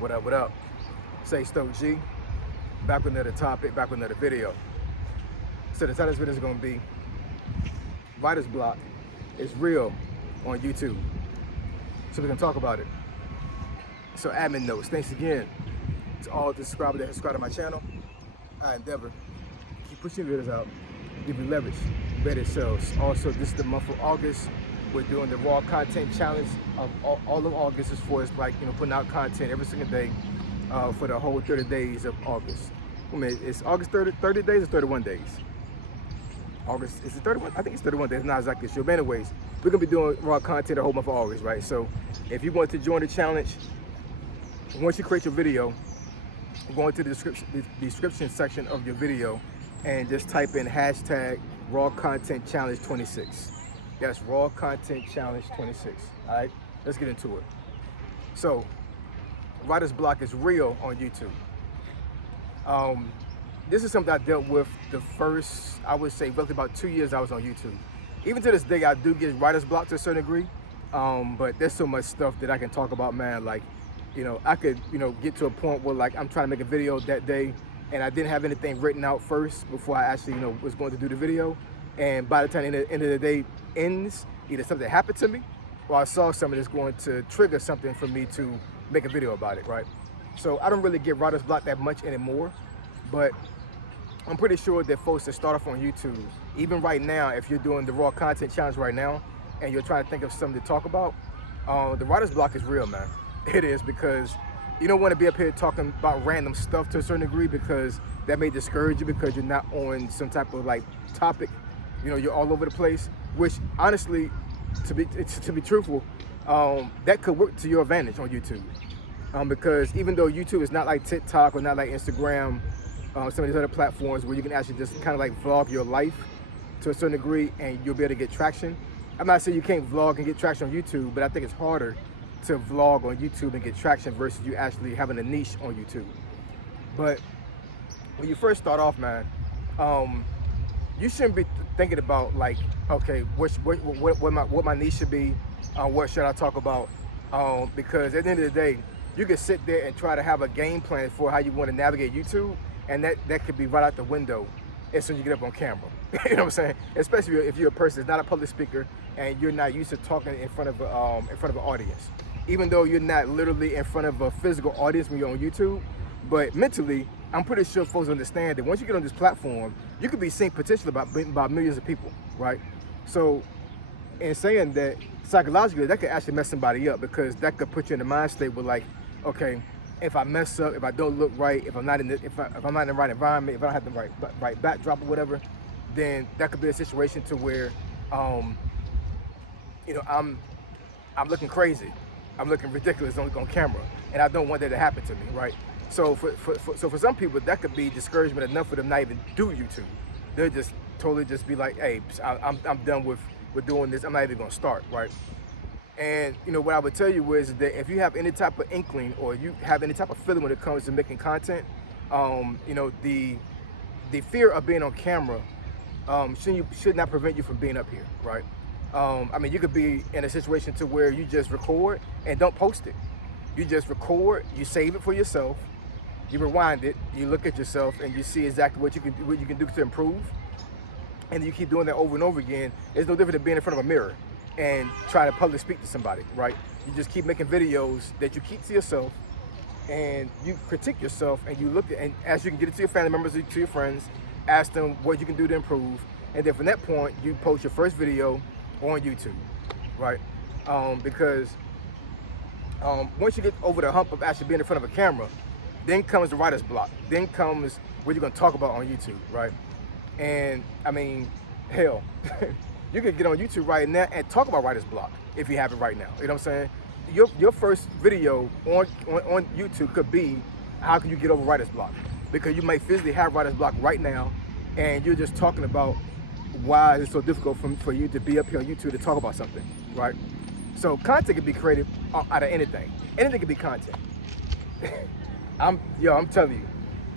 What up, what up? Say Stoke G, back with another topic, back with another video. So the title of this video is going to be writer's block is real on YouTube. So we can talk about it. So admin notes, thanks again to all the subscribers that subscribe to my channel. I endeavor keep pushing videos out, give you leverage, better sales. Also, this is the month of August. We're doing the raw content challenge of all of August, as far as putting out content every single day for the whole 30 days of August. I mean, it's August 30 days or 31 days? August, is it 31? I think it's 31 days, not exactly sure. But anyways, we're gonna be doing raw content the whole month of August, right? So if you want to join the challenge, once you create your video, go into the description section of your video and just type in hashtag raw content challenge 26. That's raw content challenge 26. All right, let's get into it. So writer's block is real on YouTube. This is something I dealt with the first, I would say, roughly about 2 years I was on YouTube. Even to this day, I do get writer's block to a certain degree, but there's so much stuff that I can talk about, man. Like, I could, get to a point where I'm trying to make a video that day and I didn't have anything written out first before I actually, was going to do the video. And by the time the end of the day ends, either something happened to me or I saw something that's going to trigger something for me to make a video about it, right? So I don't really get writer's block that much anymore, but I'm pretty sure that folks that start off on YouTube, even right now, if you're doing the raw content challenge right now and you're trying to think of something to talk about, the writer's block is real, man. It is, because you don't want to be up here talking about random stuff to a certain degree, because that may discourage you because you're not on some type of topic. You're all over the place, which honestly, to be truthful, that could work to your advantage on YouTube. Because even though YouTube is not like TikTok or not like Instagram, some of these other platforms where you can actually just kind of vlog your life to a certain degree and you'll be able to get traction. I'm not saying you can't vlog and get traction on YouTube, but I think it's harder to vlog on YouTube and get traction versus you actually having a niche on YouTube. But when you first start off, man, you shouldn't be thinking about okay, what my niche should be, what should I talk about, because at the end of the day, you can sit there and try to have a game plan for how you want to navigate YouTube, and that could be right out the window as soon as you get up on camera. You know what I'm saying? Especially if you're a person that's not a public speaker and you're not used to talking in front of an audience. Even though you're not literally in front of a physical audience when you're on YouTube, but mentally, I'm pretty sure folks understand that once you get on this platform, you could be seen potentially by millions of people, right? So in saying that, psychologically, that could actually mess somebody up, because that could put you in the mind state where okay, if I mess up, if I don't look right, if I'm not in the right environment, if I don't have the right backdrop or whatever, then that could be a situation to where I'm looking crazy, I'm looking ridiculous on camera, and I don't want that to happen to me, right? So for some people, that could be discouragement enough for them not even do YouTube. They'll just totally just be like, hey, I'm done with doing this, I'm not even gonna start, right? And what I would tell you is that if you have any type of inkling or you have any type of feeling when it comes to making content, the fear of being on camera should not prevent you from being up here, right? I mean, you could be in a situation to where you just record and don't post it. You just record, you save it for yourself, you rewind it, you look at yourself, and you see exactly what you can do to improve, and you keep doing that over and over again. It's no different than being in front of a mirror and try to publicly speak to somebody, right? You just keep making videos that you keep to yourself, and you critique yourself, and you look at, and as you can get it to your family members, to your friends, ask them what you can do to improve, and then from that point, you post your first video on YouTube, right? Because once you get over the hump of actually being in front of a camera, then comes the writer's block. Then comes what you're gonna talk about on YouTube, right? And I mean, hell, you could get on YouTube right now and talk about writer's block if you have it right now. You know what I'm saying? Your first video on YouTube could be, how can you get over writer's block? Because you may physically have writer's block right now, and you're just talking about why it's so difficult for you to be up here on YouTube to talk about something, right? So content can be created out of anything. Anything can be content. I'm telling you,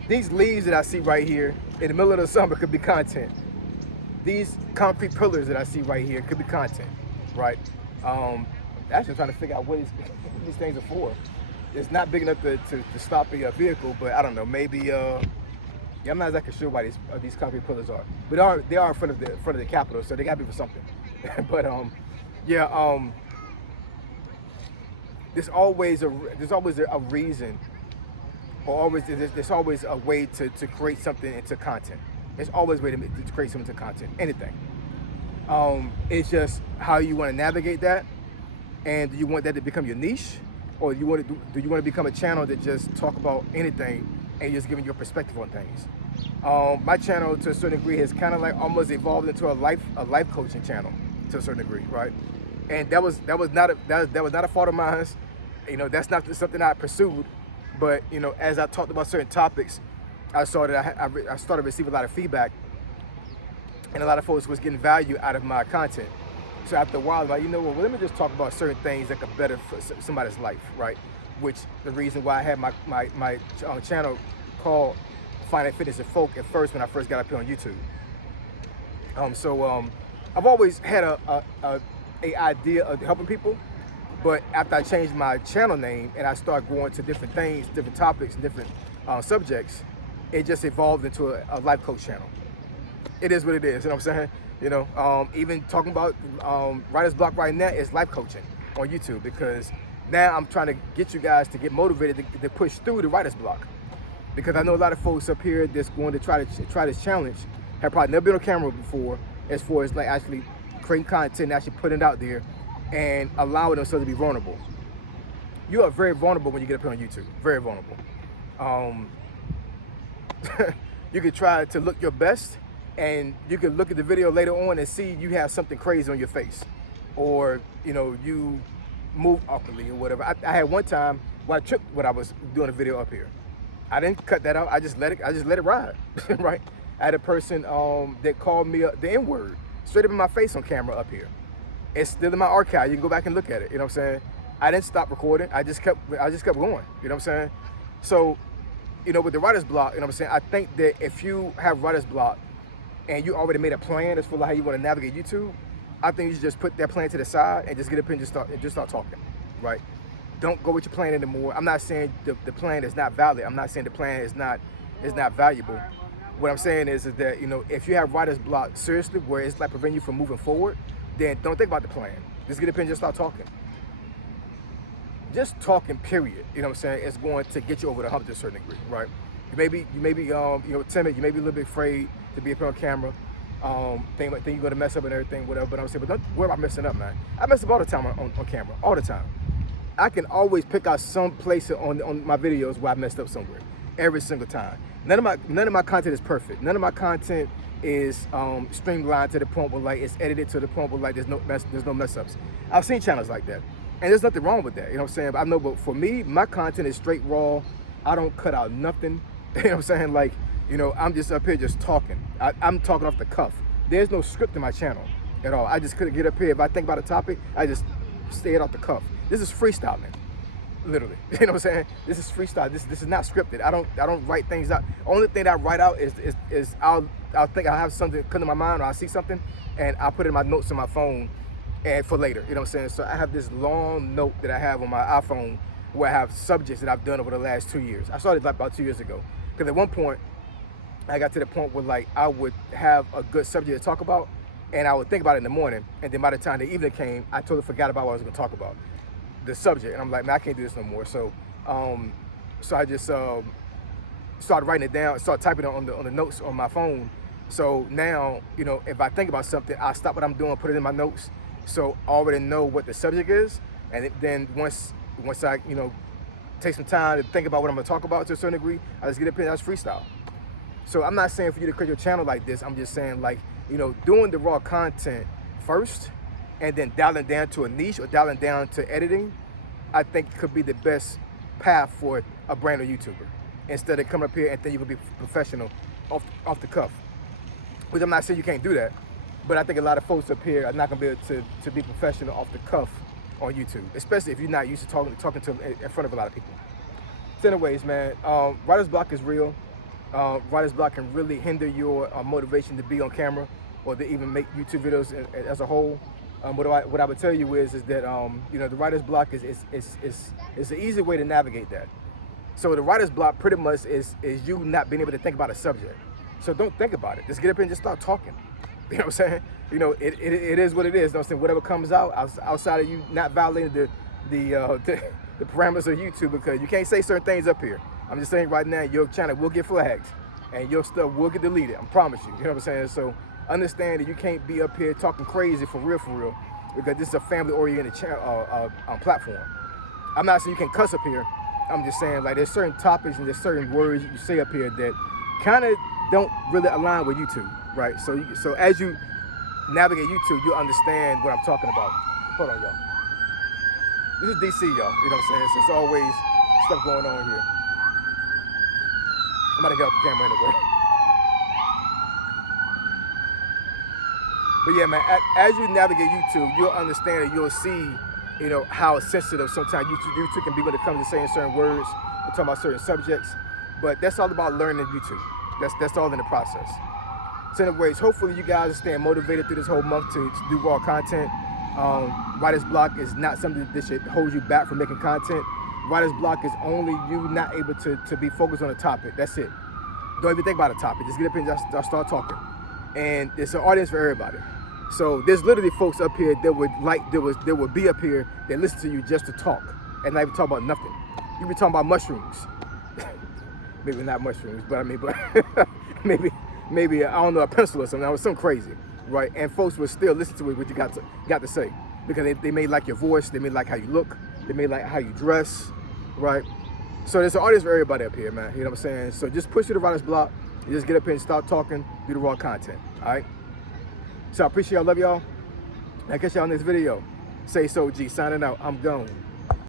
these leaves that I see right here in the middle of the summer could be content. These concrete pillars that I see right here could be content, right? Actually trying to figure out what these things are for. it's not big enough to stop a vehicle, but I don't know, maybe yeah, I'm not exactly sure why these concrete pillars are, but they are in front of the Capitol, so they got to be for something. But yeah, there's always a reason, or there's always a way to create something into content. There's always a way to create something into content, anything. It's just how you want to navigate that, and do you want that to become your niche, or do you want to become a channel that just talk about anything and you're just giving your perspective on things. My channel, to a certain degree, has kind of like almost evolved into a life coaching channel to a certain degree, right? And that was not a fault of mine. You know, that's not something I pursued, but you know, as I talked about certain topics, I started receiving a lot of feedback, and a lot of folks was getting value out of my content. So after a while, I'm like, you know what, well, let me just talk about certain things that could better for somebody's life, right? Which the reason why I had my channel called financefitnessfolk at first, when I first got up here on YouTube. I've always had a idea of helping people, but after I changed my channel name and I started going to different things, different topics, and different subjects, it just evolved into a life coach channel. It is what it is, you know what I'm saying? You know, even talking about writer's block right now is life coaching on YouTube, because now I'm trying to get you guys to get motivated to push through the writer's block. Because I know a lot of folks up here that's going to try this challenge have probably never been on camera before, as far as like actually creating content, actually putting it out there, and allowing themselves to be vulnerable. You are very vulnerable when you get up here on YouTube. Very vulnerable. You could try to look your best, and you could look at the video later on and see you have something crazy on your face, or you know, you move awkwardly or whatever. I had one time where I tripped when I was doing a video up here. I didn't cut that out. I just let it ride, right? I had a person that called me the N-word straight up in my face on camera up here. It's still in my archive. You can go back and look at it. You know what I'm saying? I didn't stop recording. I just kept going. You know what I'm saying? So, you know, with the writer's block, you know what I'm saying? I think that if you have writer's block and you already made a plan as for how you want to navigate YouTube, I think you should just put that plan to the side and just get up and just start talking, right? Don't go with your plan anymore. I'm not saying the plan is not valid. I'm not saying the plan is not valuable. What I'm saying is that, you know, if you have writer's block seriously, where it's like preventing you from moving forward, then don't think about the plan. Just get up and just start talking. Just talking, period. You know what I'm saying? It's going to get you over the hump to a certain degree, right? You may be you know, timid. You may be a little bit afraid to be up on camera. Think you're gonna mess up and everything, whatever. But I'm saying, but don't worry about messing up, man. I mess up all the time on camera, all the time. I can always pick out some place on my videos where I messed up somewhere, every single time. None of my content is perfect. None of my content is streamlined to the point where like it's edited to the point where like there's no mess ups. I've seen channels like that, and there's nothing wrong with that. You know what I'm saying? But I know, but for me, my content is straight raw. I don't cut out nothing. You know what I'm saying? Like, you know, I'm just up here just talking. I'm talking off the cuff. There's no script in my channel at all. I just couldn't get up here. If I think about a topic, I just say it off the cuff. This is freestyling, literally. You know what I'm saying? This is freestyle. This is not scripted. I don't write things out. Only thing that I write out is I'll think I'll have something come to my mind, or I'll see something, and I'll put it in my notes on my phone, and for later. You know what I'm saying? So I have this long note that I have on my iPhone where I have subjects that I've done over the last 2 years. I started like about 2 years ago, because at one point I got to the point where like I would have a good subject to talk about, and I would think about it in the morning, and then by the time the evening came, I totally forgot about what I was going to talk about, the subject, and I'm like, man, I can't do this no more. So I just started writing it down, started typing it on the notes on my phone. So now, you know, if I think about something, I stop what I'm doing, put it in my notes, so I already know what the subject is, and then once I, you know, take some time to think about what I'm going to talk about to a certain degree, I just get up and I just freestyle. So I'm not saying for you to create your channel like this. I'm just saying, like, you know, doing the raw content first and then dialing down to a niche or dialing down to editing, I think could be the best path for a brand new YouTuber, instead of coming up here and think you can be professional off the cuff. Which I'm not saying you can't do that, but I think a lot of folks up here are not going to be able to be professional off the cuff on YouTube, especially if you're not used to talking to in front of a lot of people. So anyways, man, writer's block is real. Writer's block can really hinder your motivation to be on camera or to even make YouTube videos as a whole. What I would tell you is that you know, the writer's block is an easy way to navigate that. So the writer's block pretty much is you not being able to think about a subject. So don't think about it. Just get up and just start talking. You know what I'm saying? You know, it is what it is. You know what I'm saying? Whatever comes out outside of you not violating the parameters of YouTube, because you can't say certain things up here. I'm just saying right now, your channel will get flagged and your stuff will get deleted. I promise you. You know what I'm saying? So understand that you can't be up here talking crazy for real, because this is a family-oriented platform. I'm not saying you can cuss up here. I'm just saying, like, there's certain topics and there's certain words you say up here that kind of don't really align with YouTube, right? So as you navigate YouTube, you'll understand what I'm talking about. Hold on, y'all. This is DC, y'all. You know what I'm saying? So it's always stuff going on here. I'm about to get off the camera anyway. But yeah, man, as you navigate YouTube, you'll understand and you'll see, you know, how sensitive sometimes YouTube can be when it comes to saying certain words, or talking about certain subjects. But that's all about learning YouTube. That's all in the process. So anyways, hopefully you guys are staying motivated through this whole month to do raw content. Writer's block is not something that should hold you back from making content. Writer's block is only you not able to be focused on a topic. That's it. Don't even think about a topic. Just get up and just start talking. And it's an audience for everybody. So there's literally folks up here that would be up here that listen to you just to talk and not even talk about nothing. You be talking about mushrooms. Maybe not mushrooms, but I mean, but maybe I don't know, a pencil or something. That was something crazy, right? And folks would still listen to what you got to say, because they may like your voice, they may like how you look, they may like how you dress, right? So there's an audience for everybody up here, man. You know what I'm saying? So just push through the writer's block. You just get up here and start talking, do the raw content, all right? So I appreciate y'all, love y'all. I'll catch y'all in this video. Say so, G, signing out. I'm gone.